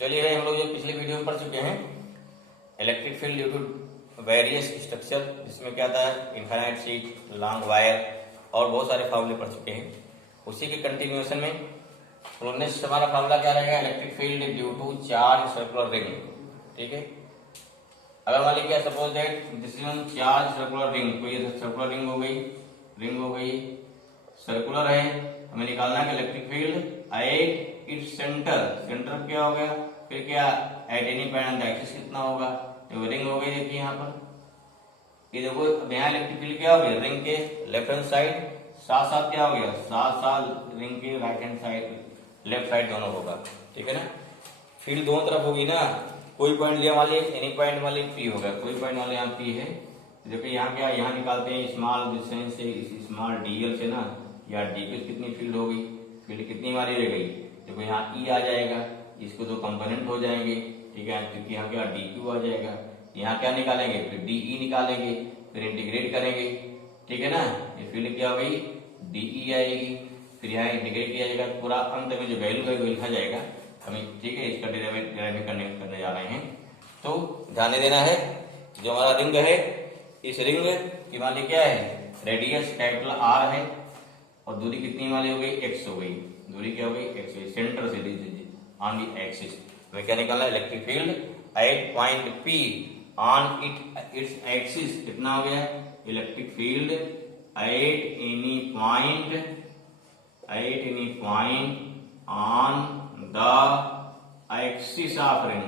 चलिए भाई, हम लोग जो पिछले वीडियो में पढ़ चुके हैं electric field due to various structure, जिसमें क्या था इनफाइनाइट शीट, लॉन्ग वायर और बहुत सारे फॉर्मूले पढ़ चुके हैं। उसी के कंटिन्यूएशन में नेक्स्ट हमारा फॉर्मूला क्या रहेगा, electric field due to charge circular ring. ठीक है, अगर मान लीजिए suppose that this is charge circular ring, कोई सर्कुलर रिंग हो गई सर्कुलर है, हमें निकालना है electric field at its centre क्या हो गया, फिर क्या at any point on the axis कितना होगा, तो रिंग हो गई। देखिए यहाँ पर ये देखो, यहाँ इलेक्ट्रिक फील्ड क्या हो गया, रिंग के लेफ्ट हैंड साइड साथ साथ क्या हो गया, साथ साथ रिंग के right hand side left side दोनों होगा। ठीक है ना, फील्ड दोनों तरफ होगी ना। कोई पॉइंट लिया वाले एनी पॉइंट वाले पी होगा, कोई पॉइंट वाले यहाँ पी है। देखो यहाँ क्या, यहाँ निकालते हैं स्मॉल डिस्टेंस से, इस स्मॉल डीएल से ना, या डी पे कितनी फील्ड हो गई, फील्ड कितनी हमारी रह गई। देखो यहाँ ई आ जाएगा, इसको दो कंपोनेंट हो जाएंगे। ठीक है, क्योंकि यहाँ क्या डी क्यू आ जाएगा। यहाँ क्या निकालेंगे, फिर डी ई निकालेंगे, फिर इंटीग्रेट करेंगे। ठीक है ना, ये फील्ड क्या हो गई, डी ई आएगी, फिर यहाँ इंटीग्रेट किया जाएगा, पूरा अंत में जो वैल्यू है वो लिखा जाएगा हमें। ठीक है, इसका डेरिवेटिव करने जा रहे हैं। तो ध्यान देना है, जो हमारा रिंग है, इस रिंग की मान ली क्या है, रेडियस कैपिटल आर है और दूरी कितनी वाली हो गई, एक्स हो गई। दूरी क्या हो गई, एक्स हुई, सेंटर से ऑन दी एक्सिस। हमें क्या निकालना है, electric field at point P on its axis कितना हो गया, electric field at any point on the axis of ring.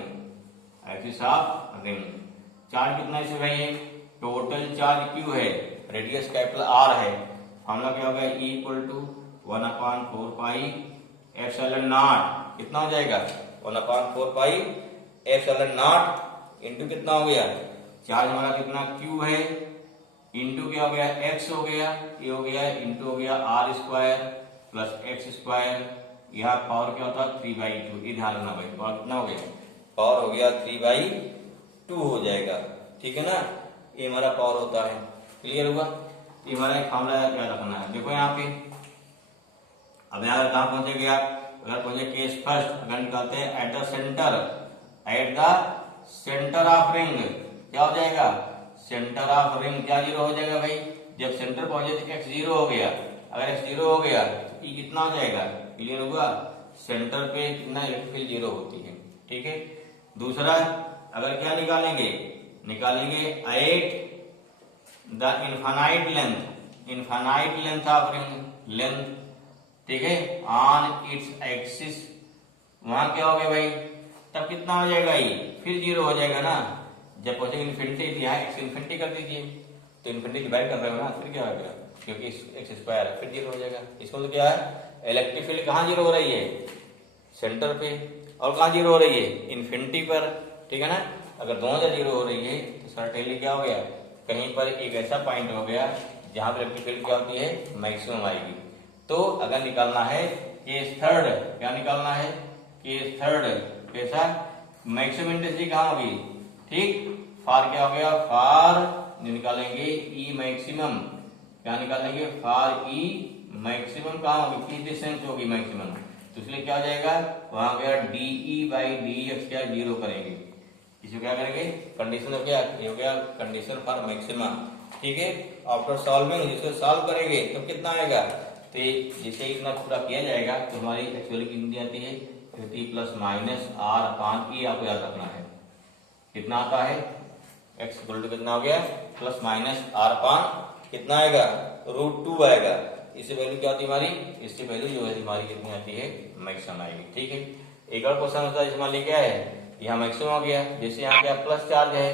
Charge कितना है भाई, है टोटल चार्ज क्यू है, रेडियस कैपिटल आर है। फॉर्मूला क्या होगा, E equal to 1/4 pi epsilon naught, कितना हो जाएगा 1/4 पाई एप्सिलॉन नॉट इंटू कितना हो गया, चार्ज हमारा कितना क्यू है, इंटू क्या हो गया, एक्स हो गया, ये हो गया, इंटू हो गया R square plus X square. यहाँ पावर क्या होता है 3/2, ये ध्यान रखना भाई, पावर कितना हो गया, पावर हो गया 3/2 हो जाएगा। ठीक है ना, ये हमारा पावर होता है। क्लियर हुआ, ये हमारा एक फॉर्मूला क्या रखना है। देखो यहाँ पे अब यहाँ कहाँ पहुंचेंगे आप, अगर पहुंचे केस फर्स्ट, अगर निकालते हैं at the centre of ring, क्या हो जाएगा, सेंटर ऑफ रिंग क्या जीरो हो जाएगा भाई, जब सेंटर पहुंचे तो एक्स जीरो हो गया, अगर एक्स जीरो हो गया तो ई कितना हो जाएगा। क्लियर हुआ, सेंटर पे कितना इलेक्ट्रिक फील्ड जीरो होती है। ठीक है, दूसरा अगर क्या निकालेंगे at the infinite length of ring, ठीक है, ऑन इट्स एक्सिस, वहां क्या हो गया भाई, तब कितना हो जाएगा, ये फिर जीरो हो जाएगा ना। जब पहुंचेगा इन्फिनिटी, यहाँ एक्स इन्फिनिटी कर दीजिए, तो इन्फिनिटी डिवाइड कर रहे हो ना, फिर क्या होगा, क्योंकि एक्स स्क्वायर है, फिर जीरो हो जाएगा। इसको तो क्या है, इलेक्ट्रिक फील्ड कहाँ जीरो हो रही है, सेंटर पे, और कहाँ जीरो हो रही है, इन्फिनिटी पर। ठीक है ना, अगर दोनों जगह जीरो हो रही है तो सर्टेनली क्या हो गया, कहीं पर एक ऐसा पॉइंट हो गया जहां पर इलेक्ट्रिक फील्ड क्या होती है, मैक्सिमम आएगी। तो अगर निकालना है केस थर्ड, क्या निकालना है, केस थर्ड कैसा, मैक्सिमम इंटेंसिटी कहाँ होगी, ठीक, फार क्या हो गया, फार निकालेंगे ई मैक्सिमम, क्या निकालेंगे, फार ई मैक्सिमम कहाँ होगी, किस डिस्टेंस होगी मैक्सिमम, तो इसलिए क्या हो जाएगा, वहां गया DE/dx क्या जीरो करेंगे, इसको क्या करेंगे, कंडीशन हो गया कंडीशन फॉर मैक्सिमम। ठीक है, आफ्टर सॉल्विंग जिसको सॉल्व करेंगे तो कितना आएगा, तो जिसे इतना पूरा किया जाएगा तो हमारी एक्चुअली कितनी आती है, 30 + -r/e, आपको याद रखना है कितना आता है, x इक्वल टू कितना हो गया, +- कितना आएगा, √2 आएगा। इससे वैल्यू क्या आती है हमारी, इसकी वैल्यू जो है हमारी कितनी आती है, मैक्सिमम आएगी। ठीक है, एक और क्वेश्चन होता है, इसमें मान ली क्या है, यहाँ मैक्सिमम हो गया, जैसे यहाँ क्या प्लस चार्ज है,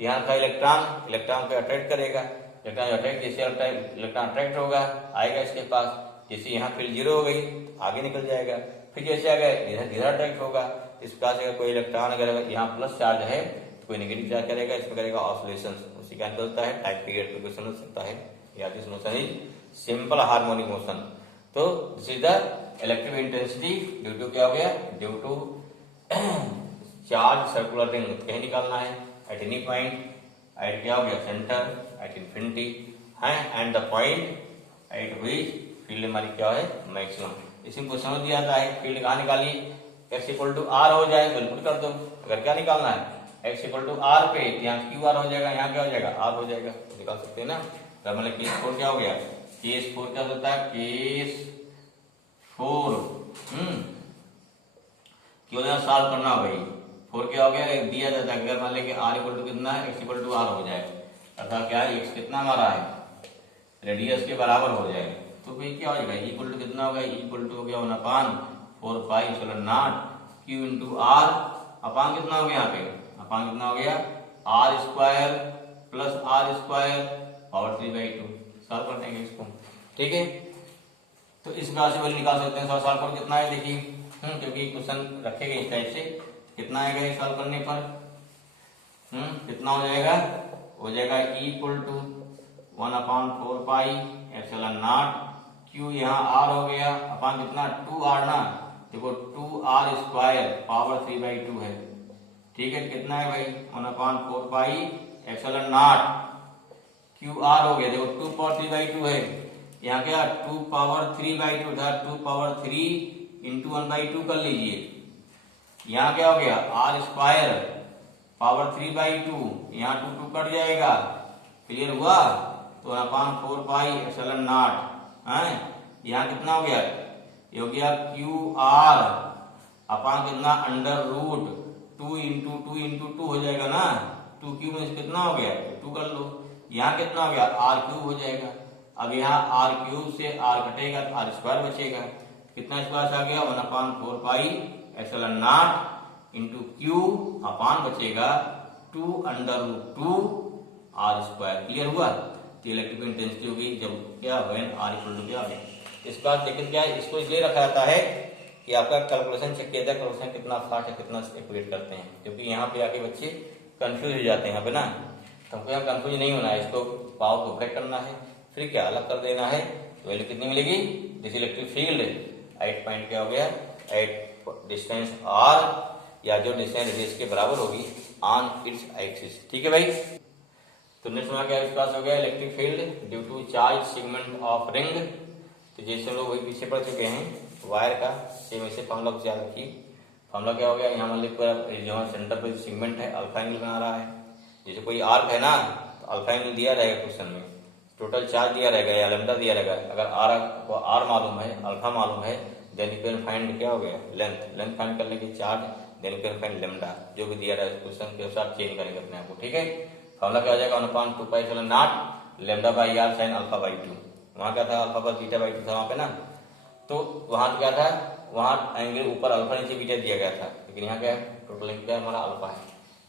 यहाँ का इलेक्ट्रॉन को अट्रैक्ट करेगा, जैसे इलेक्ट्रॉन अट्रैक्ट होगा आएगा इसके पास, जैसे यहाँ फील्ड जीरो हो गई आगे निकल जाएगा, फिर जैसे आगे इधर अट्रैक्ट होगा, इस प्रकार से कोई इलेक्ट्रॉन अगर यहाँ प्लस चार्ज है तो कोई नेगेटिव चार्ज करेगा, इसमें करेगा ऑसिलेशन, उसी का होता है टाइप पीरियड क्वेश्चन हो सकता है, या this motion is simple harmonic motion. तो this is the electric intensity due to क्या हो गया, due to charge circular ring, कहीं निकालना है एट एनी पॉइंट, एट क्या हो गया, सेंटर, एट इन्फिनिटी है, and the point eight which field हमारी क्या है, मैक्सिमम। इसी को समझ दिया था, फील्ड कहाँ निकाली, x इक्वल टू आर हो जाए तो इनपुट कर दो। अगर क्या निकालना है x इक्वल टू आर पे, यहाँ क्यू आर हो जाएगा, यहाँ क्या हो जाएगा आर हो जाएगा, तो निकाल सकते हैं ना। तो मतलब केस 4 क्या हो गया, केस 4 क्या होता है, केस 4 क्यों ना सॉल्व करना हो भाई। 4 क्या हो गया, दिया जाता है अगर मान लें कि आर इक्वल टू कितना है, x इक्वल टू आर हो जाए, अर्थात क्या है x कितना हमारा है रेडियस के बराबर हो जाए, तो भाई क्या हो जाएगा इक्वल टू कितना होगा, इक्वल टू हो गया 1/4 क्यू इंटू आर, अपान कितना हो गया यहाँ पे, अपान कितना हो गया R square plus R square power 3/2। Solve कर देंगे इसको, ठीक है। तो इस प्रकार से वैल्यू निकाल सकते हैं। सॉल्व कर कितना है देखिए, क्योंकि क्वेश्चन रखेंगे इस टाइप से, कितना आएगा ये सॉल्व करने पर, कितना हो जाएगा, हो जाएगा इक्वल टू 1/4 क्यू यहाँ आर हो गया, अपान कितना 2r ना, देखो 2r स्क्वायर पावर 3/2 है, ठीक है। कितना है भाई 1/4 क्यू आर हो गया, देखो 2 पावर 3/2 है, यहाँ क्या 2 पावर 3/2 था, 2 पावर 3 इंटू 1/2 कर लीजिए, यहाँ क्या हो गया आर स्क्वायर पावर 3/2, यहाँ 2 कट जाएगा, क्लियर हुआ। तो 1/4 है, यहाँ कितना हो गया, ये हो गया क्यू आर अपान कितना अंडर रूट 2 इंटू 2 हो जाएगा ना, 2 क्यूब में कितना हो गया 2 कर लो, यहाँ कितना हो गया आर क्यूब हो जाएगा। अब यहाँ आर क्यूब से आर कटेगा तो आर स्क्वायर बचेगा, कितना स्क्वायर आ गया 1/4 इंटू क्यू अपान बचेगा 2 under root 2 R square. Clear हुआ। तो इलेक्ट्रिकल इंटेंसिटी होगी जब क्या व्हेन आर इक्वल टू क्या है। इस बार लेकिन क्या है, इसको इसलिए रखा जाता है कि आपका कैलकुलेशन चेक किया जाए, कैलकुलेशन कितना फास्ट है, कितना एक्यूरेट करते हैं, क्योंकि यहाँ पे आके बच्चे कंफ्यूज हो जाते हैं यहाँ पे ना। हमको यहाँ कंफ्यूज नहीं होना है, इसको पावर को ब्रेक करना है, फिर क्या अलग कर देना है, तो वैल्यू कितनी मिलेगी, this electric field at point क्या हो गया, एट डिस्टेंस आर, या जो डिस्टेंस रेडियस के बराबर होगी ऑन इट्स एक्सिस, ठीक है भाई। तो नेक्स्ट में क्या इसके पास हो गया electric field due to charge segment of ring. तो जैसे हम लोग वही पीछे पढ़ चुके हैं वायर का, सेम ऐसे फॉर्मूला को याद रखिए। फॉर्मूला क्या हो गया, यहाँ मान लीजिए जो सेंटर पर सेगमेंट है अल्फा एंगल बना रहा है, जैसे कोई आर्क है ना तो अल्फा एंगल दिया रहेगा क्वेश्चन में, टोटल चार्ज दिया रहेगा या लैम्डा दिया रहेगा। अगर आर मालूम है, अल्फा मालूम है, देन यू कैन फाइंड क्या हो गया लेंथ फाइंड करने की charge, then you can find lambda, जो भी दिया रहेगा क्वेश्चन के अनुसार चेंज करेंगे अपने आप को, ठीक है। फॉर्मूला क्या हो जाएगा 1/2 lambda by R sine alpha by 2। वहां क्या था अल्फा पर बीटा बाई 2 था वहां पे ना, तो वहां क्या था, वहां एंगल ऊपर अल्फा नीचे बीटा दिया गया था, लेकिन यहाँ क्या है टोटल एंगल क्या हमारा अल्फा है।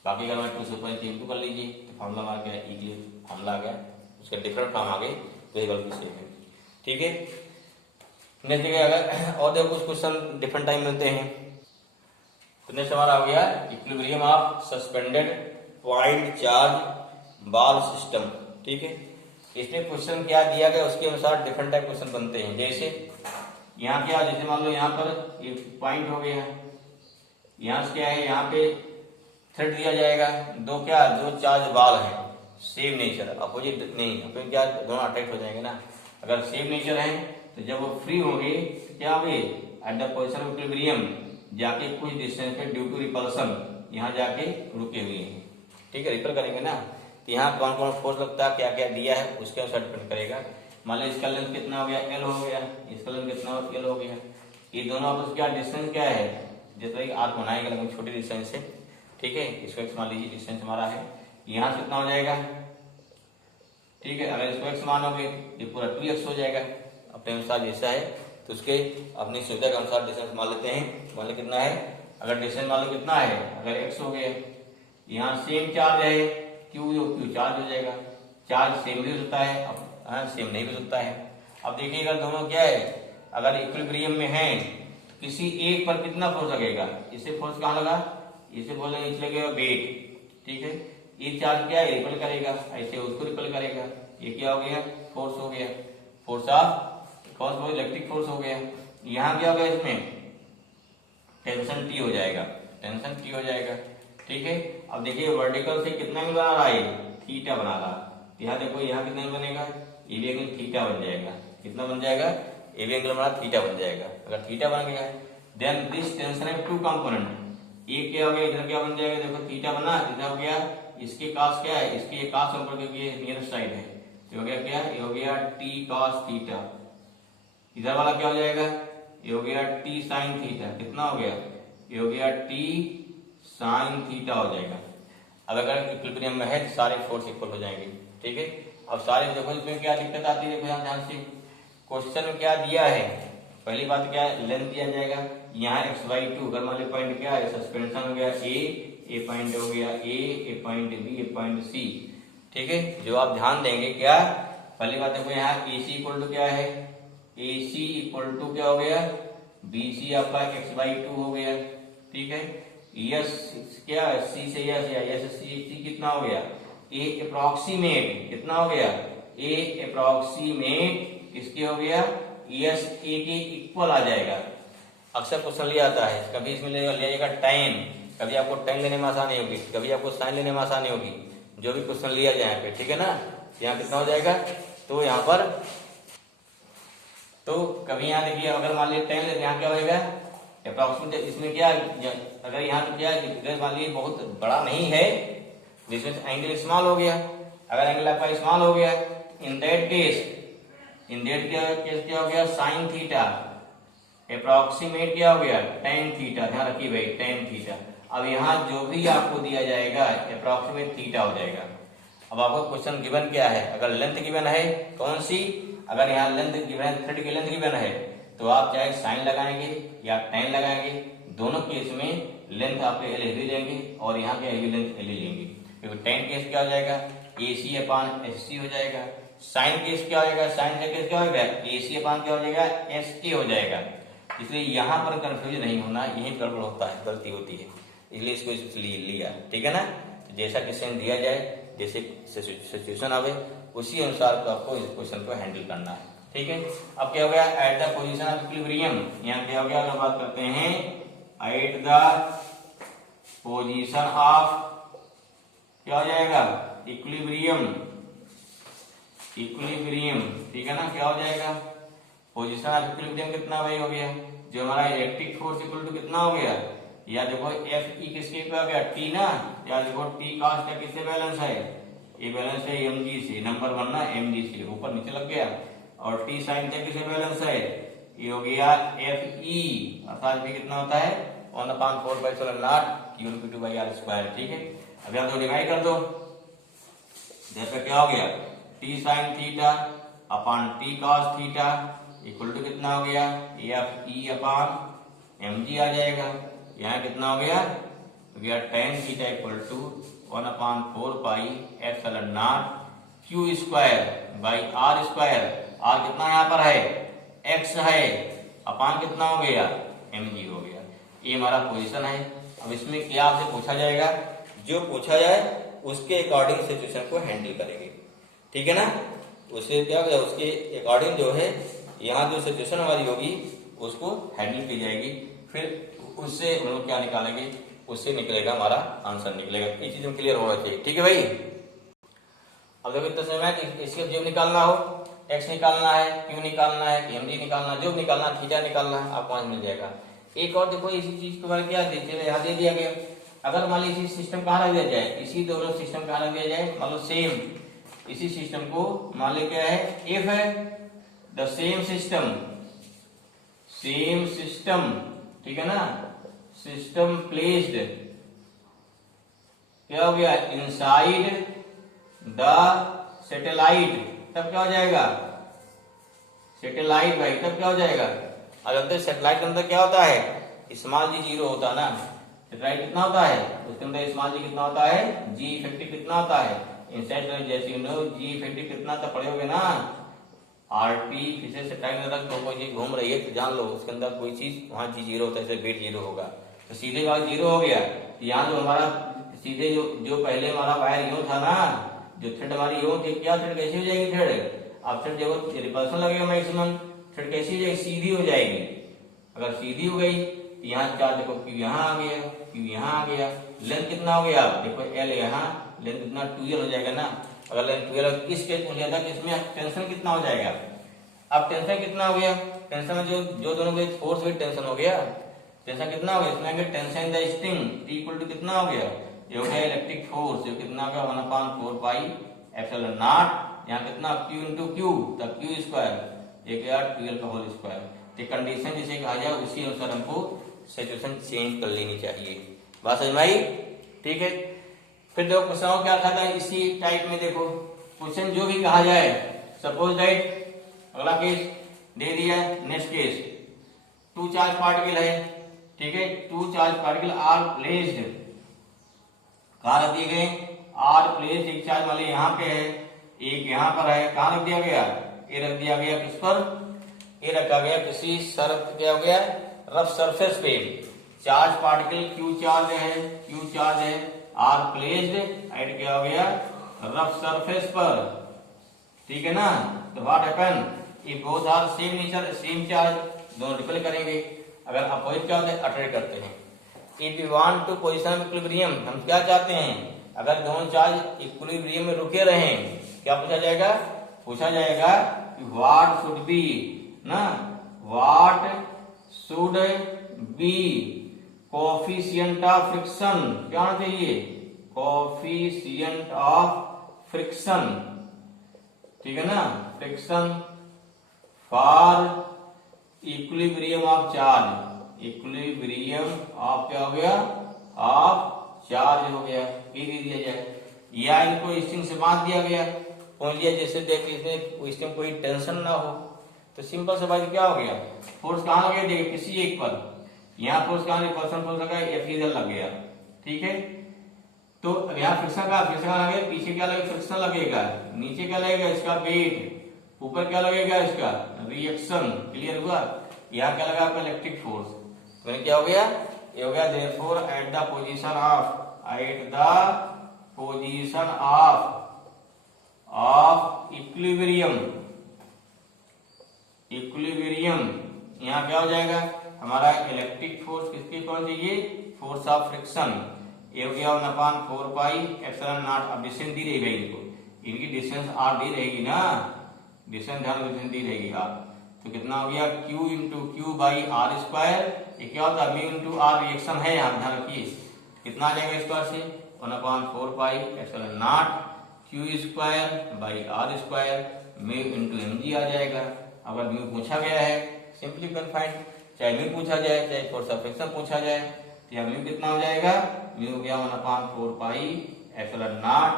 बाकी अगर मैं 2 से ऊपर इंटू कर लीजिए तो फॉर्मूला हमारा क्या है इक्वल फॉर्मूला आ गया, उसका डिफरेंट फॉर्म आ गए तो ये गलती सेम है, ठीक है। नेक्स्ट देखिए अगर और देखो कुछ क्वेश्चन डिफरेंट टाइम मिलते हैं। तो नेक्स्ट हमारा हो गया equilibrium of suspended point charge ball system, ठीक है। इसमें क्वेश्चन क्या दिया गया उसके अनुसार डिफरेंट टाइप क्वेश्चन बनते हैं। जैसे यहाँ क्या, जैसे मान लो यहाँ पर ये पॉइंट हो गया, यहाँ से क्या है, यहाँ पे थ्रेड दिया जाएगा, दो चार्ज बॉल है सेम नेचर, अपोजिट नहीं, अपन क्या दोनों अट्रैक्ट हो जाएंगे ना। अगर सेम नेचर है तो जब वो फ्री होंगे तो क्या होंगे at the position of equilibrium जाके कुछ डिस्टेंस पे ड्यू टू रिपल्सन यहाँ जाके रुके हुए हैं, ठीक है, रिपल करेंगे ना। तो यहाँ कौन कौन फोर्स लगता है, क्या क्या दिया है उसके अनुसार डिपेंड करेगा। मान लो इसका लेंथ कितना हो गया एल हो गया, इसका लेंथ कितना हो एल हो गया, ये दोनों आपस क्या डिस्टेंस क्या है, जैसे कि आर्क बनाएगा लगभग छोटी डिस्टेंस से, ठीक है। इसको एक्स मान लीजिए डिस्टेंस हमारा है, यहाँ से कितना हो जाएगा, ठीक है। अगर इसको एक्स मानोगे ये पूरा 2x हो जाएगा, अपने अनुसार जैसा है तो उसके अपनी सुविधा के अनुसार डिस्टेंस मान लेते हैं। मान लो कितना है, अगर डिस्टेंस मान लो कितना है, अगर x हो गया, यहाँ सेम चार्ज है क्यू चार्ज हो जाएगा, चार्ज सेम भी होता है, अब सेम नहीं भी होता है। अब देखिए अगर दोनों क्या है, अगर इक्विलिब्रियम में है तो किसी एक पर कितना फोर्स लगेगा, इसे फोर्स कहाँ लगा, इसे बोलेंगे इसे लगेगा वेट, ठीक है। ये चार्ज क्या है रिपल करेगा, ऐसे उसको रिपल करेगा, ये क्या हो गया फोर्स हो गया, फोर्स इलेक्ट्रिक फोर्स हो गया। यहाँ क्या हो गया, इसमें टेंशन टी हो जाएगा, टेंशन टी हो जाएगा, ठीक है। अब देखिए वर्टिकल से कितना एंगल बना रहा है, थीटा बना रहा है। यहाँ देखो यहाँ कितना बनेगा, ये भी एंगल थीटा बन जाएगा, कितना बन जाएगा, ये भी एंगल हमारा थीटा बन जाएगा। अगर थीटा बन गया देन दिस टेंशन है टू कंपोनेंट, एक क्या हो गया, इधर क्या बन जाएगा, देखो थीटा बना, इधर हो गया इसके cos क्या है, इसके cos ऊपर क्योंकि नियरेस्ट साइड है, ये हो गया क्या, ये हो गया t cos थीटा, इधर वाला क्या हो जाएगा, ये हो गया t sin थीटा, कितना हो गया, ये हो गया t sin थीटा हो जाएगा। अब अगर इक्विलिब्रियम में है तो सारे फोर्स इक्वल हो जाएंगे, ठीक है। अब सारे देखो इसमें क्या दिक्कत आती है, देखो ध्यान से क्वेश्चन में क्या दिया है, पहली बात क्या है, लेंथ दिया जाएगा, यहाँ x/2 अगर मान लो पॉइंट क्या है, सस्पेंशन हो गया ए पॉइंट हो गया ए पॉइंट बी, ए पॉइंट सी, ठीक है। जो आप ध्यान देंगे क्या, पहली बात देखो यहाँ AC इक्वल टू क्या है, AC इक्वल टू क्या हो गया, BC आपका x/2 हो गया, ठीक है। यस क्या C से यस या यस C कितना हो गया, A अप्रोक्सीमेट कितना हो गया, A अप्रोक्सीमेट किसके हो गया, यस A के इक्वल आ जाएगा। अक्सर क्वेश्चन लिया आता है, कभी इसमें लिया जाएगा tan, कभी आपको tan लेने में आसानी होगी, कभी आपको sin लेने में आसानी होगी, जो भी क्वेश्चन लिया जाए यहाँ पे, ठीक है ना। यहाँ कितना हो जाएगा, तो यहाँ पर तो कभी यहाँ देखिए अगर मान लीजिए tan ले, यहाँ क्या होगा अप्रोक्सीमेट, इसमें क्या अगर यहाँ तो क्या मान लीजिए बहुत बड़ा नहीं है, जिसमें एंगल स्मॉल हो गया, अगर एंगल आपका स्मॉल हो गया, इन दैट केस क्या हो गया, साइन थीटा अप्रोक्सीमेट क्या हो गया, tan थीटा, ध्यान रखिए भाई tan थीटा। अब यहाँ जो भी आपको दिया जाएगा अप्रोक्सीमेट थीटा हो जाएगा। अब आपको क्वेश्चन गिवन क्या है, अगर लेंथ गिवन है कौन सी, अगर यहाँ लेंथ गिवन है, थ्रेड की लेंथ गिवन है, तो आप चाहे साइन लगाएंगे या tan लगाएंगे, दोनों केस में लेंथ आपके एल ही लेंगे और यहाँ के लेंथ एल लेंगे, क्योंकि tan केस क्या हो जाएगा, AC/SC हो जाएगा, साइन केस क्या हो जाएगा, साइन केस क्या हो जाएगा, AC/ क्या हो जाएगा, SK हो जाएगा। इसलिए यहाँ पर कंफ्यूजन नहीं होना, यही गड़बड़ होता है, गलती होती है, इसलिए इसको इसलिए लिया, ठीक है ना। तो जैसा क्वेश्चन दिया जाए, जैसे सिचुएशन आवे, उसी अनुसार तो आपको इस क्वेश्चन को हैंडल करना है, ठीक है। अब क्या हो गया, at the position of equilibrium, यहाँ क्या हो गया, अगर बात करते हैं एट द पोजीशन ऑफ क्या हो जाएगा, इक्विलिब्रियम, ठीक है ना, क्या हो जाएगा, पोजीशन ऑफ इक्विलिब्रियम कितना भाई हो गया, जो हमारा इलेक्ट्रिक फोर्स इक्वल टू कितना हो गया, या देखो Fe किसके पे आ गया, T ना, या देखो T cos का किससे बैलेंस है, ये बैलेंस है mg से, नंबर 1 ना mg से, ऊपर नीचे लग गया, और T sin का किससे बैलेंस है, ये हो गया Fe, अर्थात भी कितना होता है 1/4 Q/2/r², ठीक है। अब यहाँ तो डिवाइड कर दो, जैसे क्या हो गया, T sin theta upon T cos theta equal to कितना हो गया, Fe अपॉन mg आ जाएगा। यहाँ कितना हो गया tan theta equal to 1/4 pi epsilon naught Q²/r², r कितना यहाँ पर है, x है, अपान कितना हो गया, mg हो गया। ये हमारा पोजीशन है। अब इसमें क्या आपसे पूछा जाएगा, जो पूछा जाए उसके अकॉर्डिंग सिचुएशन को हैंडल करेंगे, ठीक है ना। उससे क्या होगा, उसके अकॉर्डिंग जो है यहाँ जो सिचुएशन हमारी होगी उसको हैंडल की जाएगी, फिर उससे हम लोग क्या निकालेंगे, उससे निकलेगा हमारा आंसर निकलेगा। ये चीज क्लियर होना चाहिए, ठीक है भाई। अब देखो इतना समय कि इसके जो निकालना हो, x निकालना है, q निकालना है, mg निकालना, जो निकालना, थीटा निकालना है, आपको आज मिल जाएगा। एक और देखो इसी चीज को बारे क्या यहाँ दे दिया गया, अगर मान लीजिए इसी सिस्टम कहाँ रख दिया जाए, इसी दोनों सिस्टम कहाँ रख दिया जाए, मान लो सेम इसी सिस्टम को मान लो क्या है, इफ द सेम सिस्टम, ठीक है ना, सिस्टम प्लेस्ड क्या हो गया, इनसाइड द सैटेलाइट, तब क्या हो जाएगा, सैटेलाइट भाई, तब क्या हो जाएगा, अगर सैटेलाइट के अंदर क्या होता है, स्मॉल जी 0 होता ना, सैटेलाइट कितना होता है, उसके अंदर स्मॉल जी कितना होता है, जी इफेक्टिव कितना होता है, इनसाइड जैसे जी इफेक्टिव कितना तब पढ़ोगे ना, आरटी फिर सैटेलाइट के अंदर कोई चीज घूम रही है तो जान लो उसके अंदर कोई चीज वहां जी 0 होता है, जैसे वेट 0 होगा, तो सीधे बात 0 हो गया। यहाँ जो हमारा सीधे जो पहले हमारा वायर यूं था ना, जो थ्रेड हमारी यूं थी, क्या थ्रेड कैसी हो जाएगी, थ्रेड अब थ्रेड जब रिपल्सन लगेगा मैक्सिमम, थ्रेड कैसी हो जाएगी, सीधी हो जाएगी। अगर सीधी हो गई तो यहाँ क्या देखो, क्यू यहाँ आ गया, क्यू यहाँ आ गया, लेंथ कितना हो गया, देखो एल यहाँ, लेंथ कितना 2l हो जाएगा ना। अगर लेंथ 12 इस केस में लिया था कि इसमें टेंशन कितना हो जाएगा, अब टेंशन कितना हो गया, टेंशन में जो दोनों के फोर्स विद टेंशन हो गया, टेंशन कितना हो गया, इसमें tension the string T equal to कितना हो गया, ये हो गया इलेक्ट्रिक फोर्स, ये कितना हो गया 1/4 पाई एप्सिलॉन नॉट, यहाँ कितना Q इंटू क्यू, तब Q स्क्वायर, ये गया 12 का होल स्क्वायर। तो कंडीशन जिसे कहा जाए उसी अनुसार हमको सिचुएशन चेंज कर लेनी चाहिए। बात समझ में आई? ठीक है। फिर देखो क्वेश्चन क्या था इसी टाइप में, देखो क्वेश्चन जो भी कहा जाए, सपोज दैट अगला केस दे दिया, नेक्स्ट केस 2 चार्ज पार्टिकल है, ठीक है, 2 चार्ज पार्टिकल आर प्लेस्ड, कहाँ रख दिए गए, आर प्लेस्ड, एक चार्ज वाले यहाँ पे है, एक यहाँ पर है, कहाँ रख दिया गया, ये रख दिया गया किस पर, ये रखा गया किसी क्या हो गया रफ सरफेस पे, चार्ज पार्टिकल क्यू चार्ज है, आर प्लेस्ड एट क्या हो गया रफ सरफेस पर, ठीक है ना। तो what happen if both are same nature, same charge, दोनों रिपेल करेंगे, अगर अपोजिट क्या होता है अट्रैक्ट करते हैं। If you want to position equilibrium, हम क्या चाहते हैं, अगर दोनों चार्ज इक्विलिब्रियम में रुके रहे, क्या पूछा जाएगा व्हाट शुड बी ना, what should be coefficient of friction, क्या होना चाहिए, कोफिशिएंट ऑफ फ्रिक्शन, ठीक है ना, friction for equilibrium of charge, equilibrium of क्या हो गया, ऑफ चार्ज हो गया, ये दे दिया जाए, या इनको स्ट्रिंग से बांध दिया गया, पहुंच गया, जैसे देखिए इसमें कोई टेंशन ना हो, तो सिंपल से बात क्या हो गया, फोर्स कहाँ लगे, देखिए किसी एक पर, यहाँ फोर्स कहाँ रिपल्सन फोर्स लगा, F इधर लग गया, ठीक है, तो यहाँ फ्रिक्शन लगे, पीछे क्या लगेगा, फ्रिक्शन लगेगा, नीचे क्या लगेगा इसका वेट, ऊपर क्या लगेगा इसका रिएक्शन, क्लियर हुआ, यहाँ क्या लगा आपका इलेक्ट्रिक फोर्स, तो क्या हो गया, ये हो गया therefore at the position of equilibrium, यहाँ क्या हो जाएगा हमारा इलेक्ट्रिक फोर्स किसकी कौन चाहिए, फोर्स ऑफ फ्रिक्शन, ये हो गया 1/4 पाई एप्सिलॉन नॉट। अब डिस्टेंस दी रहेगी इनको, इनकी डिस्टेंस आर दी रहेगी ना, डिस्टेंस दी रहेगी आर, तो कितना हो गया Q into Q by r square, ये क्या होता है म्यू इंटू आर, रिएक्शन है यहाँ ध्यान रखिए, कितना आ जाएगा स्क्वायर से 1/4 pi epsilon naught Q square by r square, mu into mg आ जाएगा। अगर म्यू पूछा गया है सिंपली कन्फाइंड, चाहे म्यू पूछा जाए चाहे फोर्स ऑफ फ्रिक्शन पूछा जाए, तो यहाँ म्यू कितना हो जाएगा, म्यू हो गया 1/4 pi epsilon naught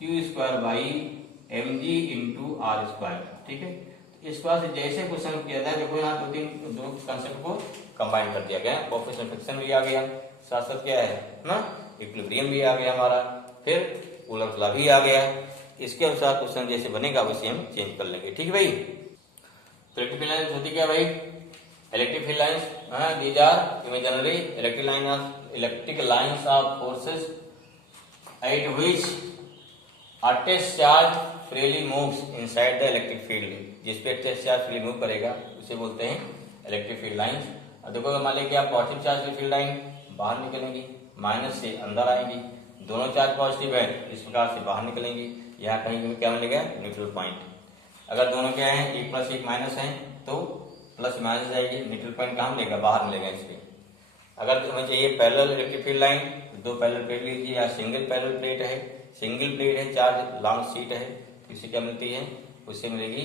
Q square by mg into r square, ठीक है। इस बार से जैसे क्वेश्चन किया जाए, देखो यहाँ दो कंसेप्ट को कंबाइन कर दिया गया, कोएफिशिएंट फ्रिक्शन भी आ गया, साथ साथ क्या है ना इक्विलिब्रियम भी आ गया हमारा, फिर कूलम्ब्स लॉ भी आ गया, इसके अनुसार क्वेश्चन जैसे बनेगा वैसे हम चेंज कर लेंगे, ठीक है भाई। तो इलेक्ट्रिक फील्ड लाइंस होती क्या भाई, electric field lines these are imaginary electric lines of forces at which a test charge freely moves inside the electric field, जिस पे टेस्ट चार्ज फ्री मूव करेगा उसे बोलते हैं इलेक्ट्रिक फील्ड लाइंस। अब देखो मान लीजिए आप पॉजिटिव चार्ज की फील्ड लाइन बाहर निकलेंगी, माइनस से अंदर आएंगी, दोनों चार्ज पॉजिटिव है इस प्रकार से बाहर निकलेंगी, यहाँ कहीं क्या मिलेगा न्यूट्रल पॉइंट। अगर दोनों क्या है एक प्लस एक माइनस है तो प्लस माइनस जाएगी, न्यूट्रल पॉइंट कहाँ मिलेगा बाहर मिलेगा इस पे। अगर तुम्हें चाहिए पैरेलल इलेक्ट्रिक फील्ड लाइन, दो पैरेलल प्लेट लीजिए, या सिंगल पैरेलल प्लेट है, सिंगल प्लेट है, चार्ज लॉन्ग शीट है, इससे क्या मिलती है, उससे मिलेगी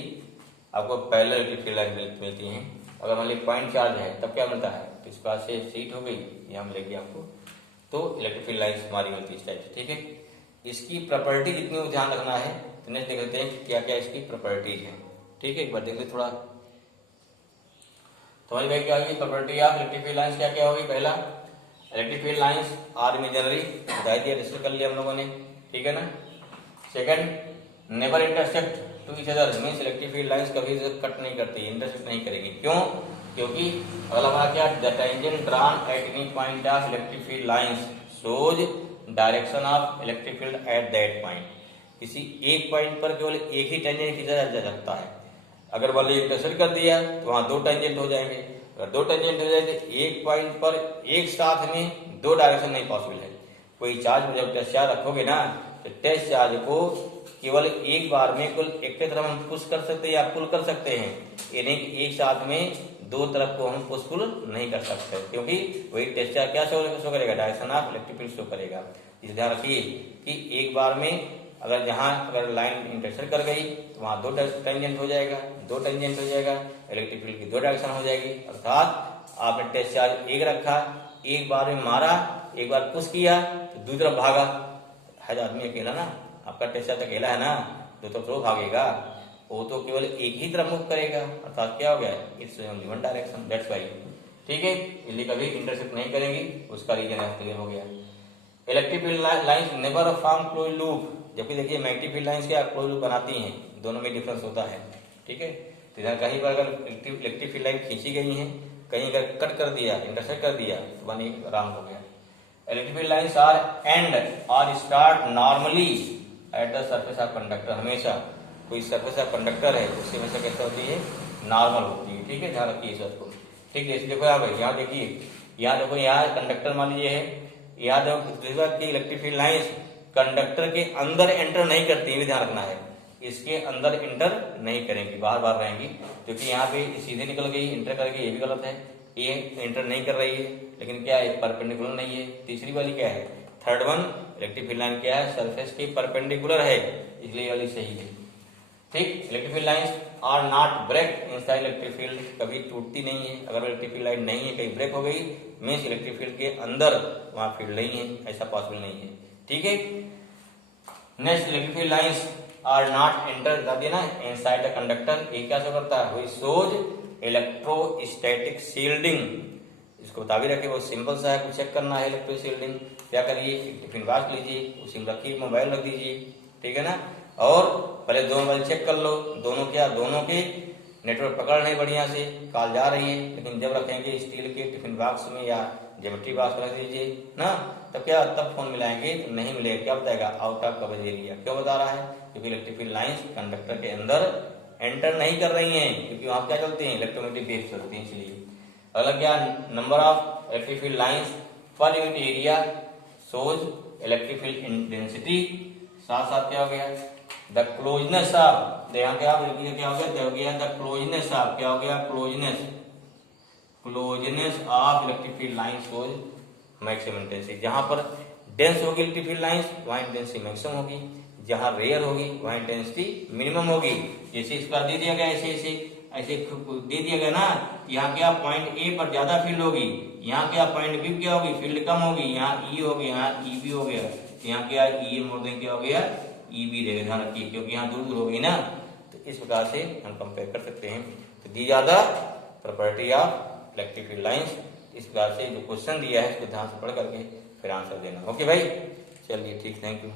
आपको पैरेलल इलेक्ट्रिक फील्ड लाइन मिलती है। अगर मान लीजिए पॉइंट चार्ज है तब क्या मिलता है, तो इस पास से शीट हो गई यहाँ मिलेगी आपको, तो इलेक्ट्रिक फील्ड लाइन हमारी होती है इस टाइप से, ठीक है। इसकी प्रॉपर्टी जितनी वो ध्यान रखना है, तो नेक्स्ट देख लेते हैं क्या क्या इसकी प्रॉपर्टीज है, ठीक है। एक बार देख ले थोड़ा, तो हमारी क्या होगी property of electric field lines, क्या क्या होगी, पहला electric field lines are imaginary, बता दिया डिस्कस कर लिया हम लोगों ने, ठीक है ना। Second never intersect to each other, means electric field lines कभी कट नहीं करती, इंटरसेक्ट नहीं करेगी, क्यों, क्योंकि अगला हमारा क्या the tangent drawn at any point of electric field lines shows direction of electric field at that point, किसी एक पॉइंट पर केवल एक ही टेंजेंट खींचा जा सकता है। अगर मान लीजिए इंटरसेक्ट कर दिया तो वहां दो टेंजेंट हो जाएंगे, अगर दो टेंजेंट हो जाए तो एक पॉइंट पर एक साथ में दो डायरेक्शन नहीं पॉसिबल है। कोई चार्ज में जब टेस्ट चार्ज रखोगे ना, तो टेस्ट चार्ज को केवल एक बार में कुल एक तरफ हम पुश कर सकते हैं या पुल कर सकते हैं, यानी कि एक साथ में दो तरफ को हम पुश पुल नहीं कर सकते, क्योंकि वही टेस्ट चार्ज क्या शो करेगा, direction of electric field show करेगा। इसे ध्यान रखिए कि एक बार में अगर जहां अगर लाइन इंटरसेक्ट कर गई तो वहां दो टेंजेंट हो जाएगा, दो टेंजेंट हो जाएगा, इलेक्ट्रिक फील्ड की दो डायरेक्शन हो जाएगी। अर्थात आपने टेस्ट चार्ज एक रखा, एक बार में मारा, एक बार पुश किया तो दूसरी तरफ भागा, है आदमी अकेला ना, आपका टेस्ट चार्ज अकेला है ना, दो तरफ भागेगा, वो तो केवल एक ही तरफ मूव करेगा। अर्थात क्या हो गया, it's only one direction, that's why. ठीक है, इसलिए कभी इंटरसेक्ट नहीं करेंगी, उसका रीजन क्लियर हो गया। Electric field lines never form closed loop, जबकि देखिए मैग्नेटिक फील्ड लाइंस क्या क्लोज्ड लूप बनाती हैं, दोनों में डिफरेंस होता है। ठीक है, तो इधर कहीं पर अगर इलेक्ट्रिक फील्ड लाइन खींची गई है, कहीं अगर कट कर दिया, इंटरसेक्ट कर दिया तो वन एक रॉन्ग हो गया। Electric field lines are end और start normally at the surface of conductor, हमेशा कोई सरफेस ऑफ कंडक्टर है उससे हमेशा कैसे होती है, नॉर्मल होती है। ठीक है, ध्यान रखिए इस बात को। ठीक है, देखो यहाँ देखिए, यहाँ देखो, यहाँ कंडक्टर मान लीजिए है, यहाँ देखो कि इलेक्ट्रिक फील्ड लाइंस कंडक्टर के अंदर एंटर नहीं करती, ये ध्यान रखना है, इसके अंदर इंटर नहीं करेंगी, बाहर बाहर रहेंगी, क्योंकि यहाँ पे सीधे निकल गई, इंटर कर गई, ये भी गलत है, ये इंटर नहीं कर रही है, लेकिन क्या है, परपेंडिकुलर नहीं है। तीसरी वाली क्या है, third one, electric field line क्या है, सरफेस के परपेंडिकुलर है, इसलिए वाली सही है। ठीक, electric field lines are not break inside electric field, कभी टूटती नहीं है। अगर इलेक्ट्रिक फील्ड लाइन नहीं है, कहीं ब्रेक हो गई, मीन्स इलेक्ट्रिक फील्ड के अंदर वहां फील्ड नहीं है, ऐसा पॉसिबल नहीं है। ठीक है, next, electric field lines are not enter बता दिया ना इनसाइड द कंडक्टर, ये क्या शो करता है, व्हिच शोज इलेक्ट्रोस्टैटिक शील्डिंग, इसको बता भी रखे, वो सिंपल सा है, कुछ चेक करना है इलेक्ट्रो शील्डिंग। क्या करिए, टिफिन बॉक्स लीजिए, उसी में रखिए, मोबाइल रख दीजिए, ठीक है ना, और पहले दो मोबाइल चेक कर लो, दोनों क्या, दोनों के नेटवर्क पकड़ नहीं बढ़िया से, कॉल जा रही है, लेकिन जब रखेंगे स्टील के टिफिन बॉक्स में या ज्योमेट्री बॉक्स में रख दीजिए ना, तब क्या, तब फोन मिलाएंगे तो नहीं मिलेगा, क्या बताएगा, आउट ऑफ कवरेज एरिया। क्यों बता रहा है, क्योंकि इलेक्ट्रिक फील्ड लाइंस कंडक्टर के अंदर एंटर नहीं कर रही हैं, क्योंकि वहां क्या चलते हैं, इलेक्ट्रोमैग्नेटिक वेव्स चलती हैं, इसलिए। अगला क्या, number of electric field lines per unit area shows electric field intensity, साथ साथ क्या हो गया, द क्लोजनेस ऑफ, यहाँ क्या हो गया, द क्लोजनेस ऑफ, क्या हो गया, closeness of electric field line shows maximum intensity. जहां पर डेंस होगी इलेक्ट्रिक फील्ड लाइंस, वहां इंटेंसिटी मैक्सिमम होगी, जहां रेयर होगी वहां इंटेंसिटी मिनिमम होगी। जैसे इसका दे दिया गया, ऐसे दे दिया गया ना, यहाँ क्या पॉइंट ए पर ज्यादा फील्ड होगी, यहाँ क्या पॉइंट बी क्या होगी, फील्ड कम होगी, यहाँ ई हो गया, यहाँ ई बी हो गया, यहाँ क्या ई मोर देन क्या हो गया, ई बी रहेगा, ध्यान रखिए, क्योंकि यहाँ दूर दूर होगी ना, तो इस प्रकार से हम कंपेयर कर सकते हैं। तो दी ज्यादा property of electric field lines, इस प्रकार से जो क्वेश्चन दिया है इसको ध्यान से पढ़ करके फिर आंसर देना। ओके भाई, चलिए ठीक, थैंक यू।